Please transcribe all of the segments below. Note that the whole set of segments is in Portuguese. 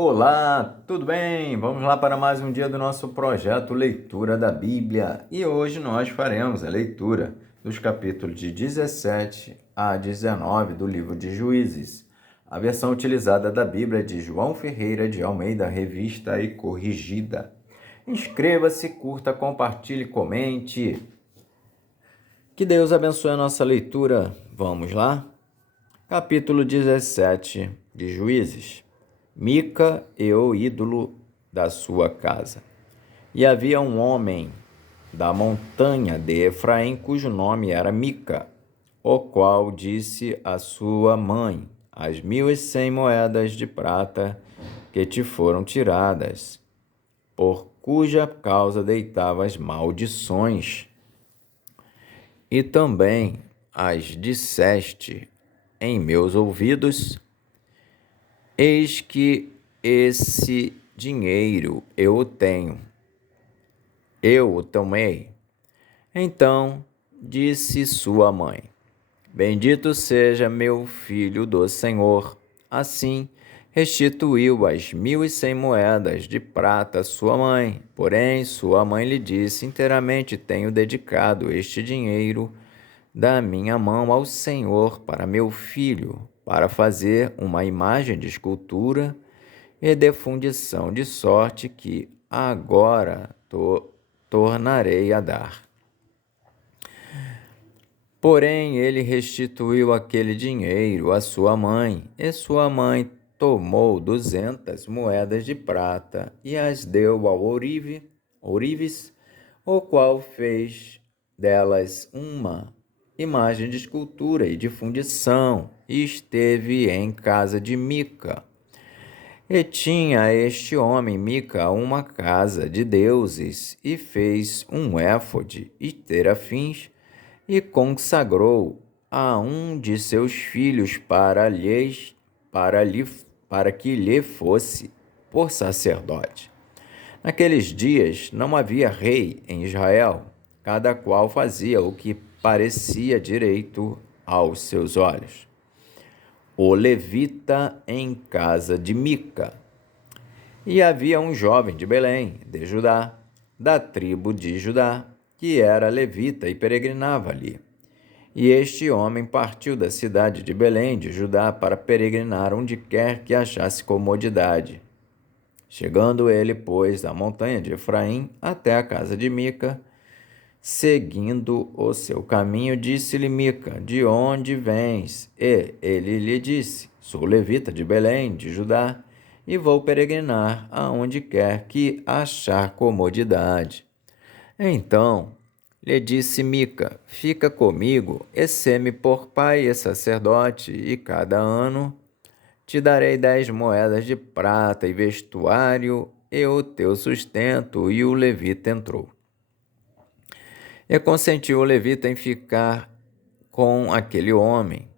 Olá, tudo bem? Vamos lá para mais um dia do nosso projeto Leitura da Bíblia. E hoje nós faremos a leitura dos capítulos de 17 a 19 do livro de Juízes. A versão utilizada da Bíblia é de João Ferreira de Almeida, revista e corrigida. Inscreva-se, curta, compartilhe, comente. Que Deus abençoe a nossa leitura. Vamos lá? Capítulo 17 de Juízes. Mica e o ídolo da sua casa. E havia um homem da montanha de Efraim, cujo nome era Mica, o qual disse à sua mãe: As 1.100 moedas de prata que te foram tiradas, por cuja causa deitavas maldições, e também as disseste em meus ouvidos, eis que esse dinheiro eu o tenho, eu o tomei. Então disse sua mãe: Bendito seja meu filho do Senhor. Assim restituiu as 1.100 moedas de prata à sua mãe. Porém, sua mãe lhe disse: Inteiramente tenho dedicado este dinheiro da minha mão ao Senhor para meu filho, para fazer uma imagem de escultura e de fundição, de sorte que agora tornarei a dar. Porém, ele restituiu aquele dinheiro à sua mãe, e sua mãe tomou 200 moedas de prata e as deu ao ourives, o qual fez delas uma imagem de escultura e de fundição, e esteve em casa de Mica. E tinha este homem, Mica, uma casa de deuses, e fez um éfode e terafins, e consagrou a um de seus filhos para que lhe fosse por sacerdote. Naqueles dias não havia rei em Israel, cada qual fazia o que parecia direito aos seus olhos. O levita em casa de Mica. E havia um jovem de Belém, de Judá, da tribo de Judá, que era levita e peregrinava ali. E este homem partiu da cidade de Belém de Judá para peregrinar onde quer que achasse comodidade. Chegando ele, pois, da montanha de Efraim até a casa de Mica, seguindo o seu caminho, disse-lhe Mica: De onde vens? E ele lhe disse: Sou levita de Belém, de Judá, e vou peregrinar aonde quer que achar comodidade. Então lhe disse Mica: Fica comigo, e sê-me por pai e sacerdote, e cada ano te darei 10 moedas de prata e vestuário e o teu sustento. E o levita entrou. E consentiu o levita em ficar com aquele homem.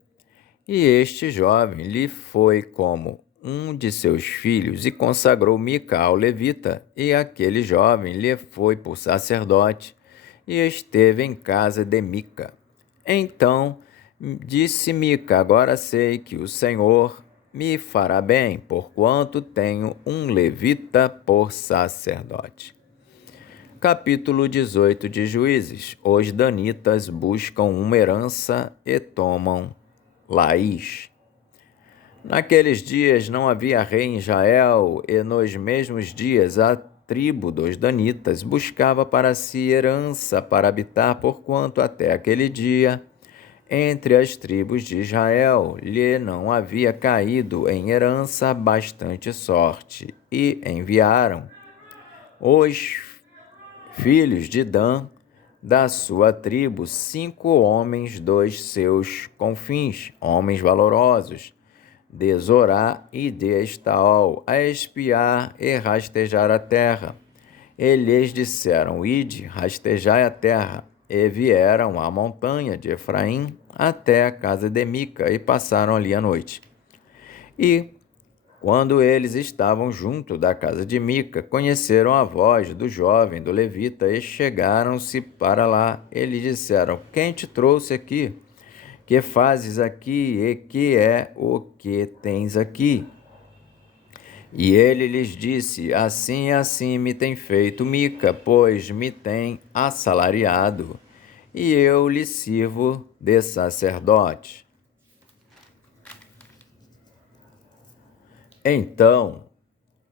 E este jovem lhe foi como um de seus filhos, e consagrou Mica ao levita, e aquele jovem lhe foi por sacerdote, e esteve em casa de Mica. Então disse Mica: Agora sei que o Senhor me fará bem, porquanto tenho um levita por sacerdote. Capítulo 18 de Juízes. Os danitas buscam uma herança e tomam Laís. Naqueles dias não havia rei em Israel, e nos mesmos dias a tribo dos danitas buscava para si herança para habitar, porquanto até aquele dia, entre as tribos de Israel, lhe não havia caído em herança bastante sorte, e enviaram os filhos de Dan, da sua tribo, 5 homens dos seus confins, homens valorosos, de Zorá e de Estaol, a espiar e rastejar a terra. E lhes disseram: Ide, rastejai a terra. E vieram à montanha de Efraim até a casa de Mica, e passaram ali a noite. E, quando eles estavam junto da casa de Mica, conheceram a voz do jovem, do levita, e chegaram-se para lá. E lhe disseram: Quem te trouxe aqui? Que fazes aqui, e que é o que tens aqui? E ele lhes disse: Assim e assim me tem feito Mica, pois me tem assalariado, e eu lhe sirvo de sacerdote. Então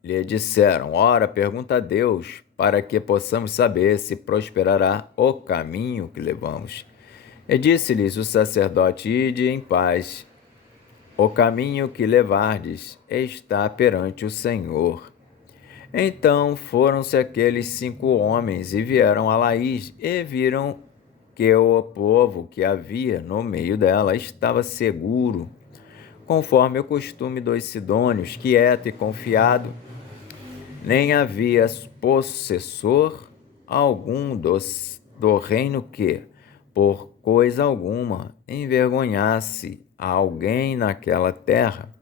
lhe disseram: Ora, pergunta a Deus, para que possamos saber se prosperará o caminho que levamos. E disse-lhes o sacerdote: Ide em paz, o caminho que levardes está perante o Senhor. Então foram-se aqueles 5 homens e vieram a Laís e viram que o povo que havia no meio dela estava seguro, conforme o costume dos sidônios, quieto e confiado. Nem havia possessor algum do reino que, por coisa alguma, envergonhasse a alguém naquela terra.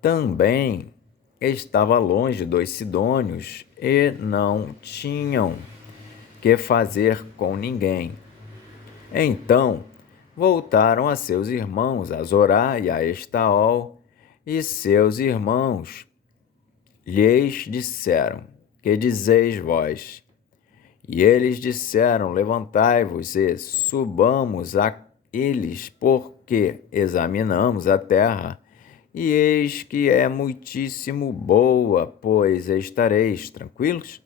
Também estava longe dos sidônios e não tinham que fazer com ninguém. Então voltaram a seus irmãos, a Zorá e a Estaol, e seus irmãos lhes disseram: Que dizeis vós? E eles disseram: Levantai-vos e subamos a eles, porque examinamos a terra, e eis que é muitíssimo boa, pois estareis tranquilos?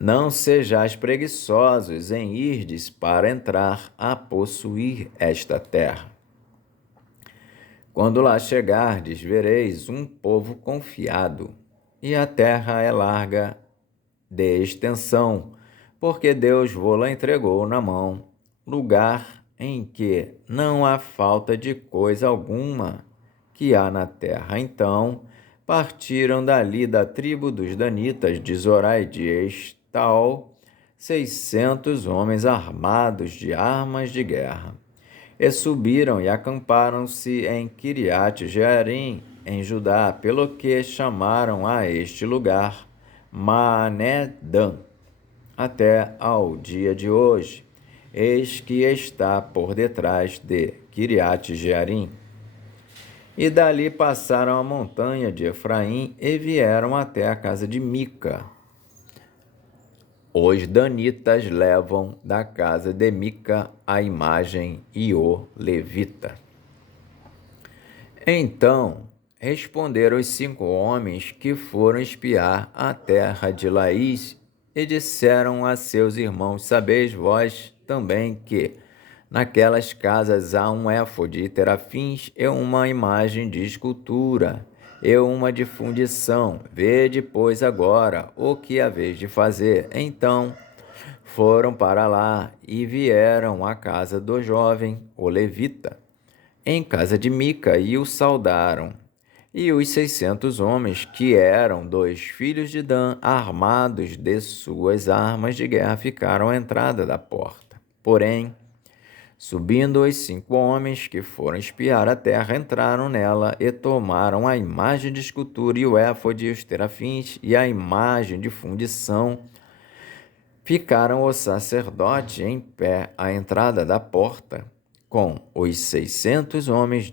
Não sejais preguiçosos em irdes para entrar a possuir esta terra. Quando lá chegardes, vereis um povo confiado, e a terra é larga de extensão, porque Deus vô-la entregou na mão, lugar em que não há falta de coisa alguma que há na terra. Então partiram dali da tribo dos danitas, de Zorá e de Estaol, 600 homens armados de armas de guerra. E subiram e acamparam-se em Quiriate-Jearim, em Judá, pelo que chamaram a este lugar Maanedã, até ao dia de hoje. Eis que está por detrás de Quiriate-Jearim. E dali passaram a montanha de Efraim e vieram até a casa de Mica. Os danitas levam da casa de Mica a imagem e o levita. Então responderam os 5 homens que foram espiar a terra de Laís e disseram a seus irmãos: Sabeis vós também que naquelas casas há um éfode e terafins e uma imagem de escultura e uma de fundição. Vede, pois, agora o que haveis de fazer. Então foram para lá e vieram à casa do jovem, o levita, em casa de Mica, e o saudaram. E os 600 homens, que eram dos filhos de Dan, armados de suas armas de guerra, ficaram à entrada da porta. Porém, subindo os 5 homens que foram espiar a terra, entraram nela e tomaram a imagem de escultura e o éfode e os terafins e a imagem de fundição. Ficaram o sacerdote em pé à entrada da porta, com os 600 homens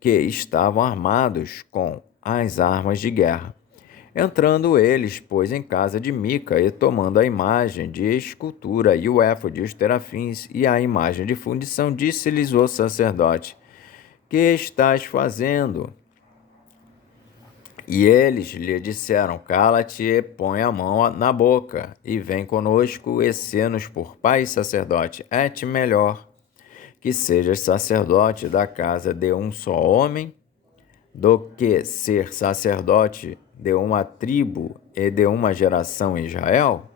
que estavam armados com as armas de guerra. Entrando eles, pois, em casa de Mica, e tomando a imagem de escultura e o éfode e os terafins e a imagem de fundição, disse-lhes o sacerdote: Que estás fazendo? E eles lhe disseram: Cala-te e põe a mão na boca, e vem conosco e sê-nos por pai e sacerdote. É-te melhor que sejas sacerdote da casa de um só homem, do que ser sacerdote de uma tribo e de uma geração em Israel?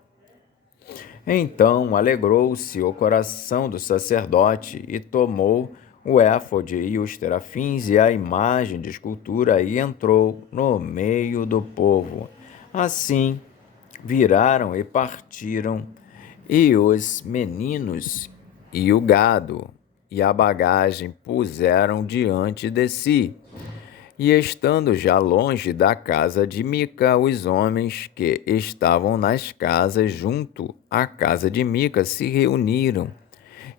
Então alegrou-se o coração do sacerdote e tomou o éfode e os terafins e a imagem de escultura e entrou no meio do povo. Assim viraram e partiram, e os meninos e o gado e a bagagem puseram diante de si. E estando já longe da casa de Mica, os homens que estavam nas casas junto à casa de Mica se reuniram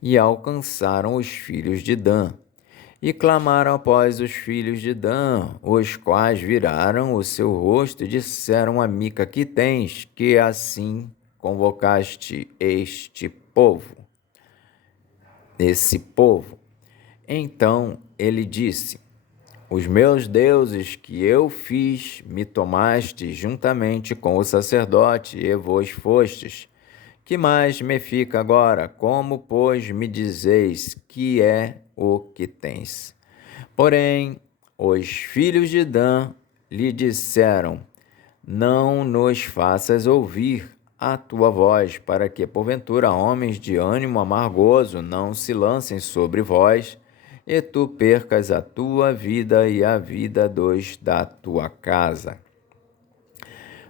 e alcançaram os filhos de Dan. E clamaram após os filhos de Dan, os quais viraram o seu rosto e disseram a Mica: que tens, que assim convocaste esse povo? Então ele disse: os meus deuses que eu fiz, me tomaste juntamente com o sacerdote e vos fostes. Que mais me fica agora? Como, pois, me dizeis que é o que tens? Porém, os filhos de Dan lhe disseram: não nos faças ouvir a tua voz, para que, porventura, homens de ânimo amargoso não se lancem sobre vós, e tu percas a tua vida e a vida dos da tua casa.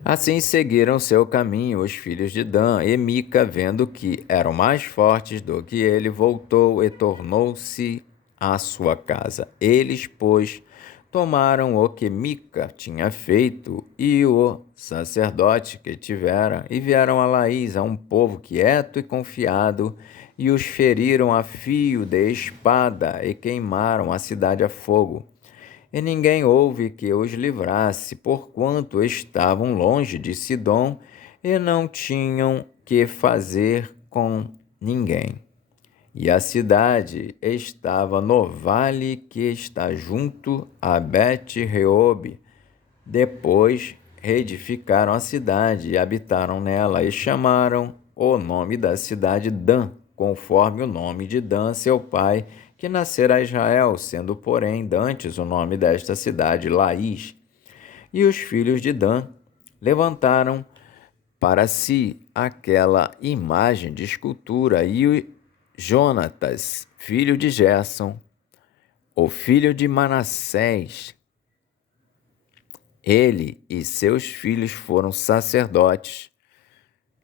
Assim seguiram seu caminho os filhos de Dan, e Mica, vendo que eram mais fortes do que ele, voltou e tornou-se à sua casa. Eles, pois, tomaram o que Mica tinha feito e o sacerdote que tivera, e vieram a Laís, a um povo quieto e confiado, e os feriram a fio de espada, e queimaram a cidade a fogo. E ninguém houve que os livrasse, porquanto estavam longe de Sidom e não tinham que fazer com ninguém. E a cidade estava no vale que está junto a Bet-Reob. Depois reedificaram a cidade e habitaram nela, e chamaram o nome da cidade Dan, conforme o nome de Dan, seu pai, que nascera a Israel, sendo, porém, dantes o nome desta cidade Laís. E os filhos de Dan levantaram para si aquela imagem de escultura, e o Jonatas, filho de Gerson, o filho de Manassés, ele e seus filhos foram sacerdotes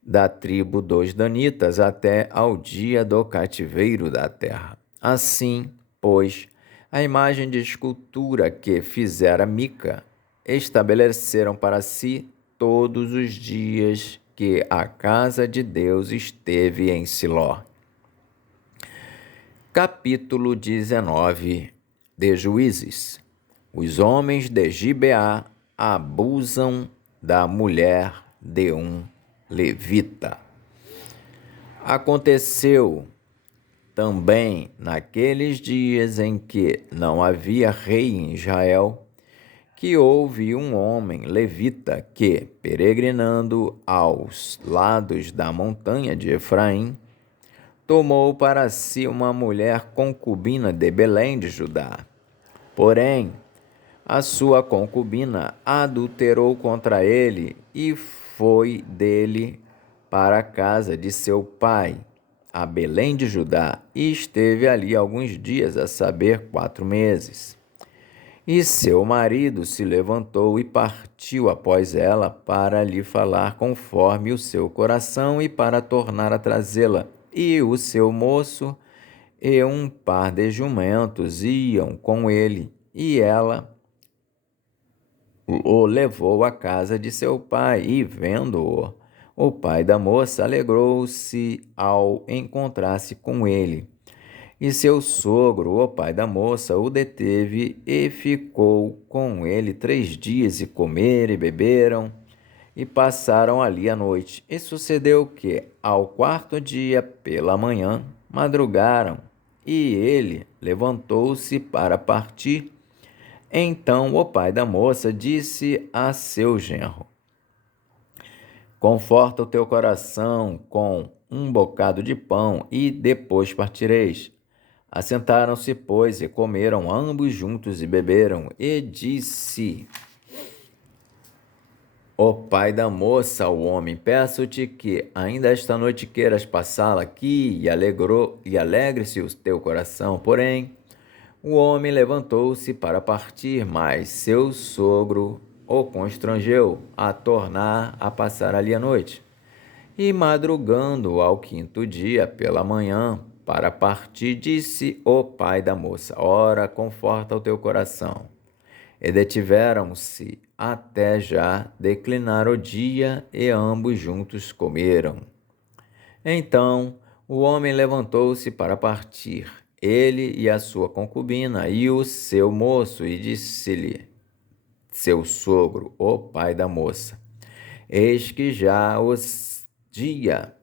da tribo dos Danitas até ao dia do cativeiro da terra. Assim, pois, a imagem de escultura que fizera Mica, estabeleceram para si todos os dias que a casa de Deus esteve em Siló. Capítulo 19 de Juízes. Os homens de Gibeá abusam da mulher de um levita. Aconteceu também naqueles dias em que não havia rei em Israel, que houve um homem levita que, peregrinando aos lados da montanha de Efraim, tomou para si uma mulher concubina de Belém de Judá. Porém, a sua concubina adulterou contra ele e foi dele para a casa de seu pai, a Belém de Judá, e esteve ali alguns dias, a saber, 4 meses. E seu marido se levantou e partiu após ela para lhe falar conforme o seu coração e para tornar a trazê-la. E o seu moço e um par de jumentos iam com ele, e ela o levou à casa de seu pai, e vendo-o, o pai da moça alegrou-se ao encontrar-se com ele. E seu sogro, o pai da moça, o deteve e ficou com ele 3 dias, e comeram e beberam, e passaram ali a noite. E sucedeu que, ao 4º dia pela manhã, madrugaram, e ele levantou-se para partir. Então o pai da moça disse a seu genro: conforta o teu coração com um bocado de pão, e depois partireis. Assentaram-se, pois, e comeram ambos juntos e beberam. E disse o pai da moça ao homem: peço-te que ainda esta noite queiras passá-la aqui, e alegre-se o teu coração. Porém, o homem levantou-se para partir, mas seu sogro o constrangeu a tornar a passar ali a noite. E madrugando ao 5º dia pela manhã, para partir, disse o pai da moça: ora, conforta o teu coração. E detiveram-se até já declinar o dia, e ambos juntos comeram. Então o homem levantou-se para partir, ele e a sua concubina e o seu moço, e disse-lhe seu sogro, o pai da moça: eis que já o dia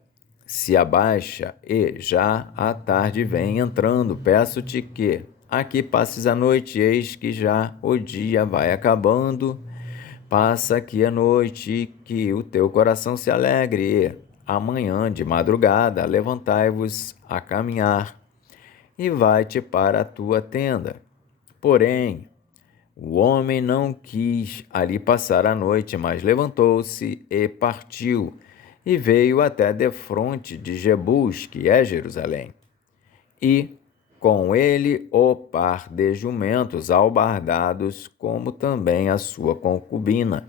se abaixa e já a tarde vem entrando. Peço-te que aqui passes a noite, eis que já o dia vai acabando. Passa aqui a noite e que o teu coração se alegre, e amanhã de madrugada levantai-vos a caminhar e vai-te para a tua tenda. Porém, o homem não quis ali passar a noite, mas levantou-se e partiu, e veio até defronte de Jebus, que é Jerusalém. E com ele o par de jumentos albardados, como também a sua concubina.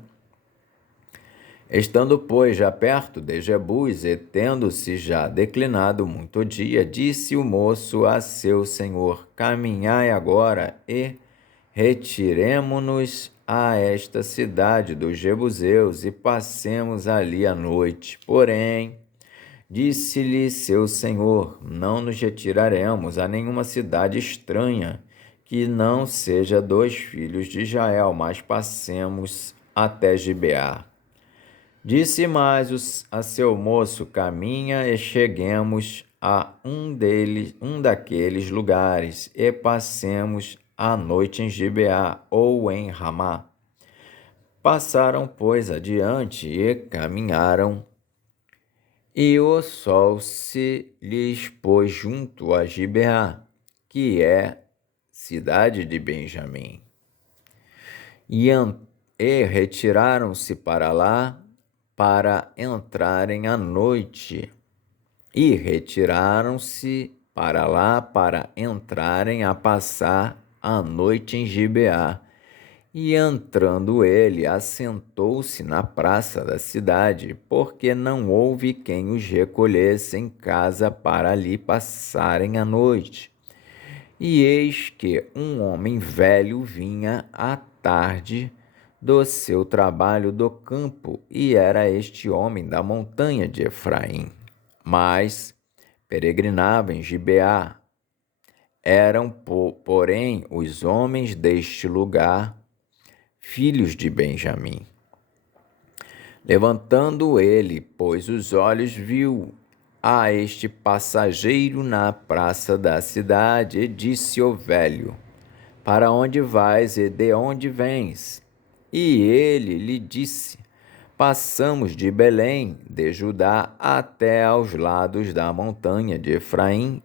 Estando, pois, já perto de Jebus, e tendo-se já declinado muito o dia, disse o moço a seu senhor: caminhai agora e retiremo-nos a esta cidade dos jebuseus e passemos ali a noite. Porém, disse-lhe seu senhor: não nos retiraremos a nenhuma cidade estranha, que não seja dos filhos de Israel, mas passemos até Gibeá. Disse mais a seu moço: caminha e cheguemos a um daqueles lugares, e passemos a noite em Gibeá ou em Ramá. Passaram, pois, adiante e caminharam, e o sol se lhes pôs junto a Gibeá, que é cidade de Benjamim. E retiraram-se para lá para entrarem à noite, e retiraram-se para lá para entrarem a passar a noite em Gibeá. E entrando ele, assentou-se na praça da cidade, porque não houve quem os recolhesse em casa para ali passarem a noite. E eis que um homem velho vinha à tarde do seu trabalho do campo, e era este homem da montanha de Efraim, mas peregrinava em Gibeá. Eram, porém, os homens deste lugar filhos de Benjamim. Levantando ele, pois, os olhos, viu a este passageiro na praça da cidade, e disse o velho: para onde vais e de onde vens? E ele lhe disse: passamos de Belém, de Judá, até aos lados da montanha de Efraim,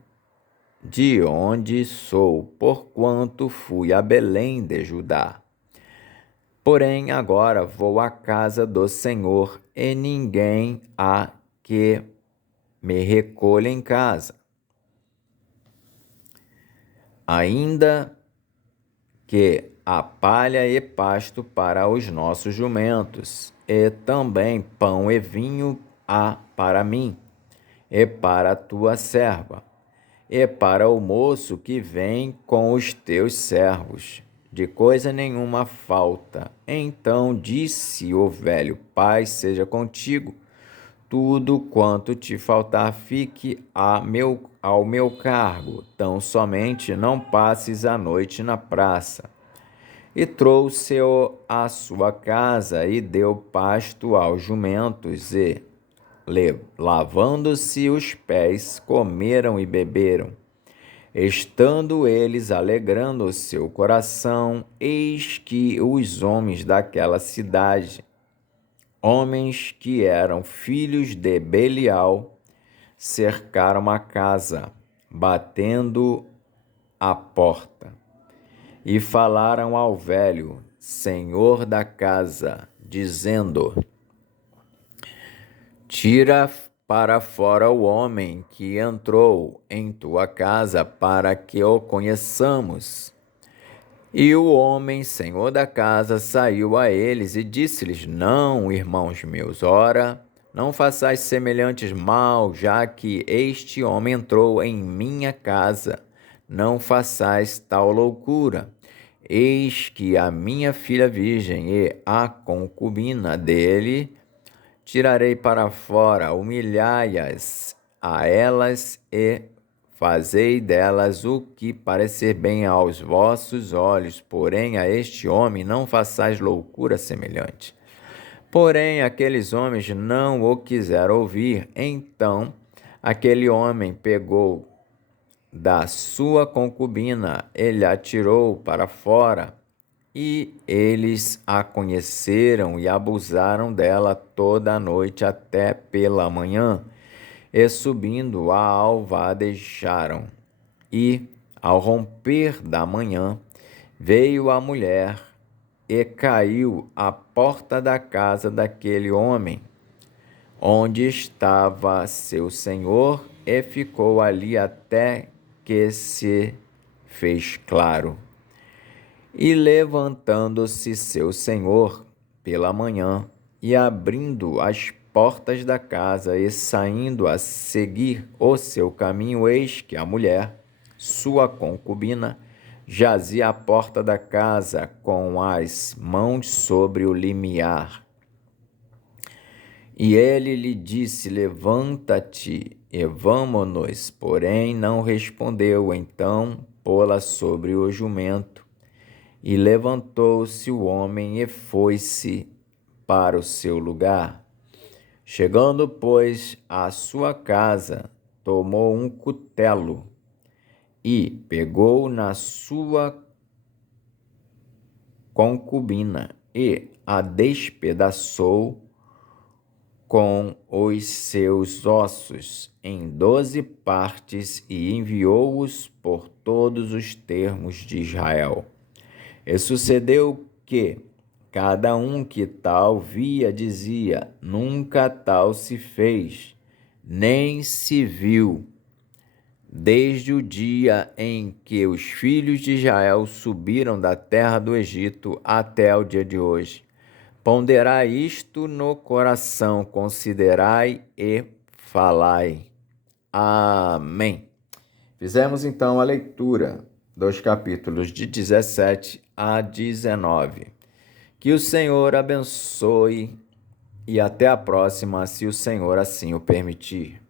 de onde sou, porquanto fui a Belém de Judá. Porém, agora vou à casa do Senhor, e ninguém há que me recolha em casa. Ainda que há palha e pasto para os nossos jumentos, e também pão e vinho há para mim, e para a tua serva, e para o moço que vem com os teus servos. De coisa nenhuma falta. Então disse o velho: paz seja contigo. Tudo quanto te faltar fique ao meu cargo. Tão somente não passes a noite na praça. E trouxe-o à sua casa e deu pasto aos jumentos, e, lavando-se os pés, comeram e beberam. Estando eles alegrando o seu coração, eis que os homens daquela cidade, homens que eram filhos de Belial, cercaram a casa, batendo a porta, e falaram ao velho, senhor da casa, dizendo: tira para fora o homem que entrou em tua casa, para que o conheçamos. E o homem, senhor da casa, saiu a eles e disse-lhes: não, irmãos meus, ora, não façais semelhantes mal, já que este homem entrou em minha casa. Não façais tal loucura. Eis que a minha filha virgem e a concubina dele tirarei para fora, humilhai-as a elas e fazei delas o que parecer bem aos vossos olhos, porém a este homem não façais loucura semelhante. Porém aqueles homens não o quiseram ouvir. Então aquele homem pegou da sua concubina, ele a tirou para fora, e eles a conheceram e abusaram dela toda a noite até pela manhã, e subindo a alva a deixaram. E, ao romper da manhã, veio a mulher e caiu à porta da casa daquele homem, onde estava seu senhor, e ficou ali até que se fez claro. E levantando-se seu senhor pela manhã, e abrindo as portas da casa, e saindo a seguir o seu caminho, eis que a mulher, sua concubina, jazia à porta da casa com as mãos sobre o limiar. E ele lhe disse: levanta-te e vamo-nos. Porém não respondeu. Então pô-la sobre o jumento. E levantou-se o homem e foi-se para o seu lugar. Chegando, pois, à sua casa, tomou um cutelo e pegou na sua concubina e a despedaçou com os seus ossos em 12 partes e enviou-os por todos os termos de Israel. E sucedeu que cada um que tal via dizia: nunca tal se fez, nem se viu, desde o dia em que os filhos de Israel subiram da terra do Egito até o dia de hoje. Ponderai isto no coração, considerai e falai. Amém. Fizemos então a leitura dos capítulos de 17 a 19. Que o Senhor abençoe e até a próxima, se o Senhor assim o permitir.